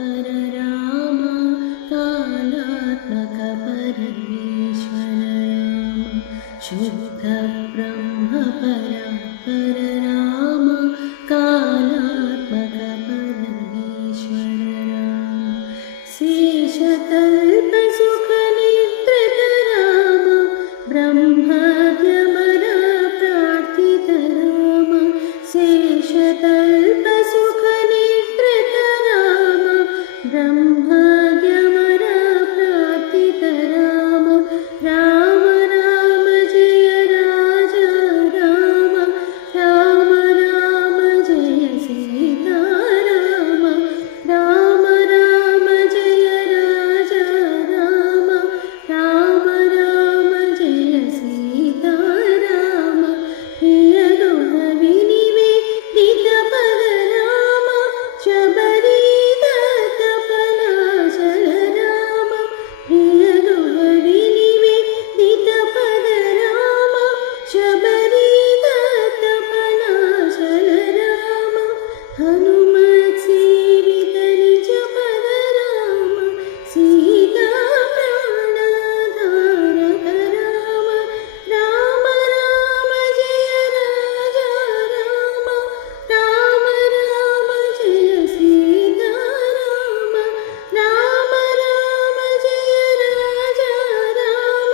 पर राम कालात्मक परमेश्वर राम शुद्ध ब्रह्म पर राम कालात्मक परमेश्वर राम शेषकल्प सुख निद्रित राम ब्रह्माद्यमर प्रार्थित राम शेषकल्प सुख निद्रित राम ब्रह्माद्यमर प्रार्थित राम राम राम जय राजा राम राम राम जय सीता राम राम राम जय राजा राम राम राम जय सीता राम प्रिय गुण विनिवेदित पद राम शबरी दत्तपनाशल राम प्रिय गुण विनिवेदित पद राम शबरी दत्तपनाशल राम हनुमत सेवित निज पद राम सीता प्राणधारक राम राम राम जय राजा राम राम राम जय सीता राम राम राम जय राजा राम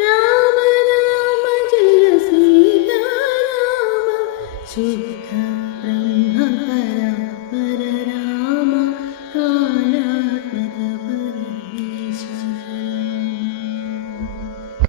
राम राम जय सीता राम शुभ